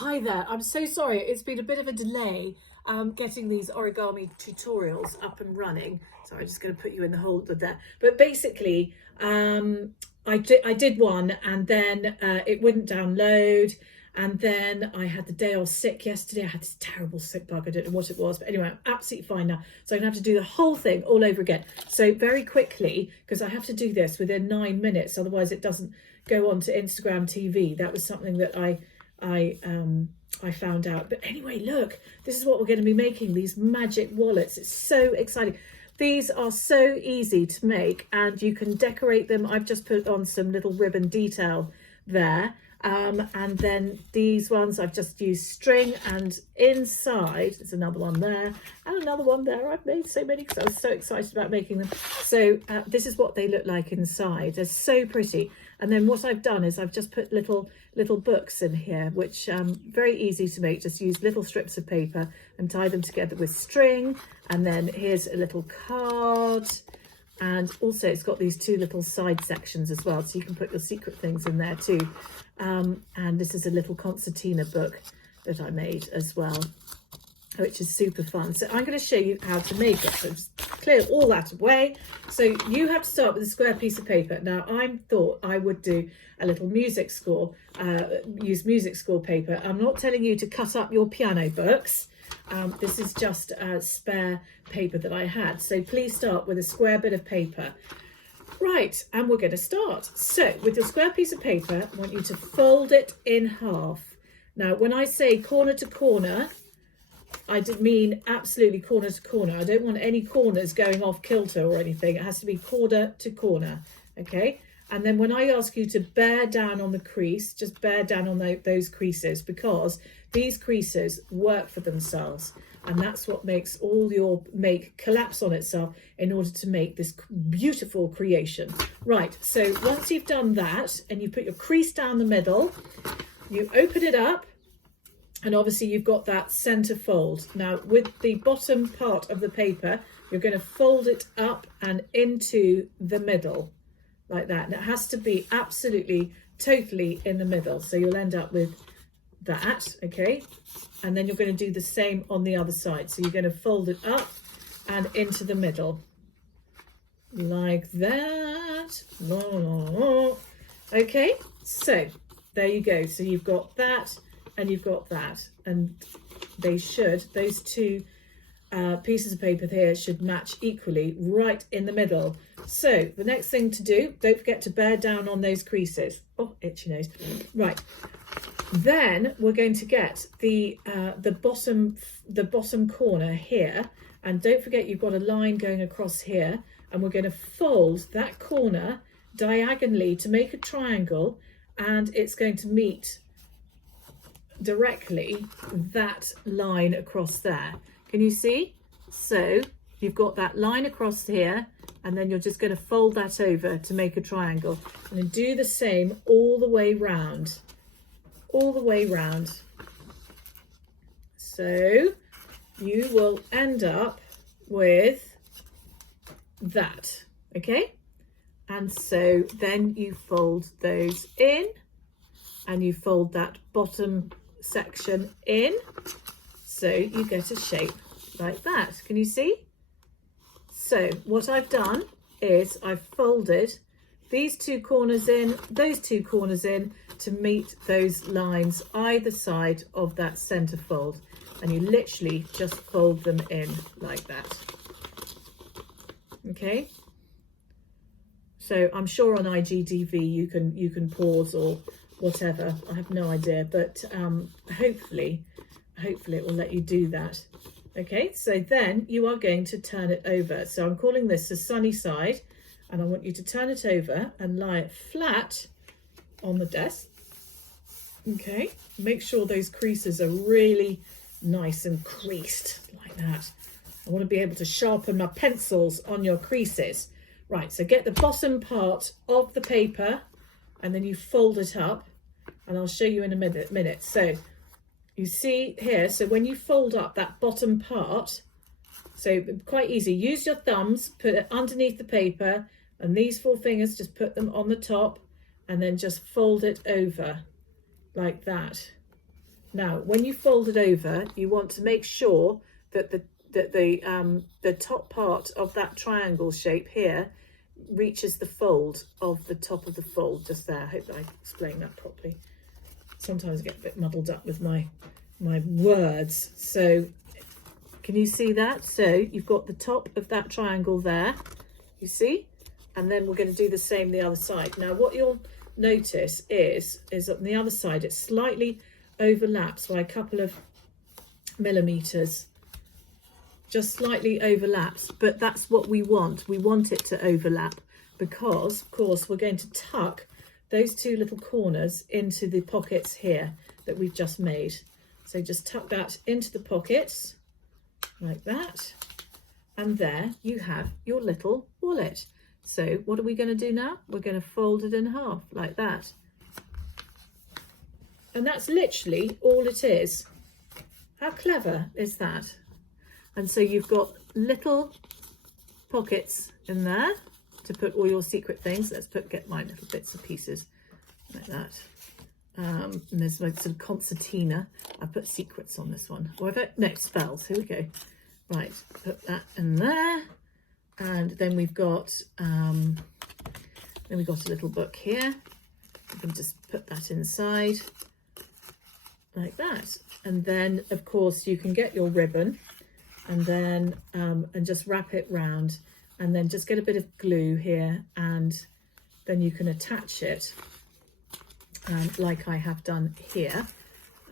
Hi there, I'm so sorry. It's been a bit of a delay getting these origami tutorials up and running. So I'm just going to put you in the holder there. But basically, I did one and then it wouldn't download. And then I had the day I was sick yesterday. I had this terrible sick bug. I don't know what it was. But anyway, I'm absolutely fine now. So I'm going to have to do the whole thing all over again. So very quickly, because I have to do this within 9 minutes. Otherwise, it doesn't go on to Instagram TV. That was something that I found out. But anyway, look, this is what we're going to be making, these magic wallets. It's so exciting. These are so easy to make and you can decorate them. I've just put on some little ribbon detail there. And then these ones, I've just used string, and inside there's another one there and another one there. I've made so many because I was so excited about making them. So this is what they look like inside. They're so pretty. And then what I've done is I've just put little books in here, which very easy to make. Just use little strips of paper and tie them together with string. And then here's a little card. And also it's got these two little side sections as well, so you can put your secret things in there too. And this is a little concertina book that I made as well, which is super fun. So I'm going to show you how to make it. So just clear all that away. So you have to start with a square piece of paper. Now I thought I would do a little music score, use music score paper. I'm not telling you to cut up your piano books. This is just a spare paper that I had. So please start with a square bit of paper. Right, and we're going to start. So with your square piece of paper, I want you to fold it in half. Now, when I say corner to corner, I did mean absolutely corner to corner. I don't want any corners going off kilter or anything. It has to be corner to corner, okay? And then when I ask you to bear down on the crease, just bear down on those creases, because these creases work for themselves. And that's what makes all your make collapse on itself in order to make this beautiful creation. Right, so once you've done that and you put your crease down the middle, you open it up, and obviously you've got that center fold. Now with the bottom part of the paper, you're going to fold it up and into the middle like that. And it has to be absolutely totally in the middle. So you'll end up with that, okay? And then you're going to do the same on the other side. So you're going to fold it up and into the middle like that. Okay, so there you go. So you've got that and you've got that, and those two pieces of paper here should match equally right in the middle. So the next thing to do, don't forget to bear down on those creases. Oh, itchy nose. Right. Then we're going to get the bottom corner here, and don't forget you've got a line going across here, and we're going to fold that corner diagonally to make a triangle, and it's going to meet directly that line across there. Can you see? So you've got that line across here, and then you're just going to fold that over to make a triangle, and then do the same all the way round. All the way round. So you will end up with that, okay? And so then you fold those in, and you fold that bottom section in, so you get a shape like that. Can you see? So what I've done is I've folded these two corners in, those two corners in, to meet those lines either side of that center fold, and you literally just fold them in like that. Okay, so I'm sure on IGTV you can pause or whatever. I have no idea, but hopefully it will let you do that. Okay, so then you are going to turn it over. So I'm calling this the sunny side, and I want you to turn it over and lie it flat on the desk. Okay, make sure those creases are really nice and creased like that. I want to be able to sharpen my pencils on your creases. Right, so get the bottom part of the paper and then you fold it up, and I'll show you in a minute. So you see here, so when you fold up that bottom part, so quite easy, use your thumbs, put it underneath the paper, and these four fingers, just put them on the top and then just fold it over like that. Now, when you fold it over, you want to make sure that the top part of that triangle shape here reaches the fold of the top of the fold just there. I hope that I explained that properly. Sometimes I get a bit muddled up with my words. So can you see that? So you've got the top of that triangle there, you see? And then we're going to do the same the other side. Now what you'll notice is on the other side it slightly overlaps by a couple of millimeters, just slightly overlaps, but that's what we want. We want it to overlap because, of course, we're going to tuck those two little corners into the pockets here that we've just made. So just tuck that into the pockets like that, and there you have your little wallet. So what are we going to do now? We're going to fold it in half like that. And that's literally all it is. How clever is that? And so you've got little pockets in there to put all your secret things. Let's get my little bits and pieces like that. And there's like some concertina. I put secrets on this one. Or no, spells. Here we go. Right, put that in there. And then we've got a little book here. You can just put that inside like that. And then of course you can get your ribbon and then and just wrap it round, and then just get a bit of glue here, and then you can attach it like I have done here.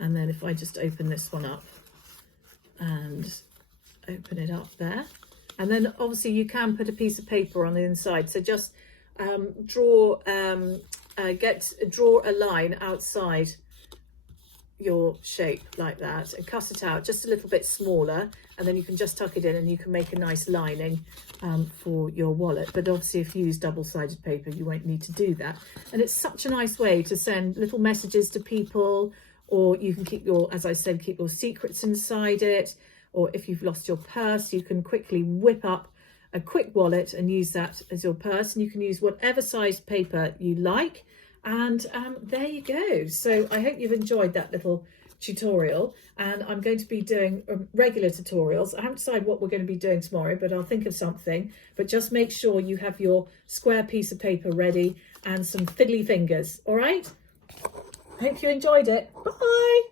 And then if I just open this one up and open it up there, and then obviously you can put a piece of paper on the inside. So just draw a line outside your shape like that and cut it out just a little bit smaller, and then you can just tuck it in and you can make a nice lining for your wallet. But obviously if you use double-sided paper you won't need to do that. And it's such a nice way to send little messages to people, or you can keep your, as I said, keep your secrets inside it. Or if you've lost your purse, you can quickly whip up a quick wallet and use that as your purse. And you can use whatever size paper you like. And there you go. So I hope you've enjoyed that little tutorial. And I'm going to be doing regular tutorials. I haven't decided what we're going to be doing tomorrow, but I'll think of something. But just make sure you have your square piece of paper ready and some fiddly fingers. All right? Hope you enjoyed it. Bye.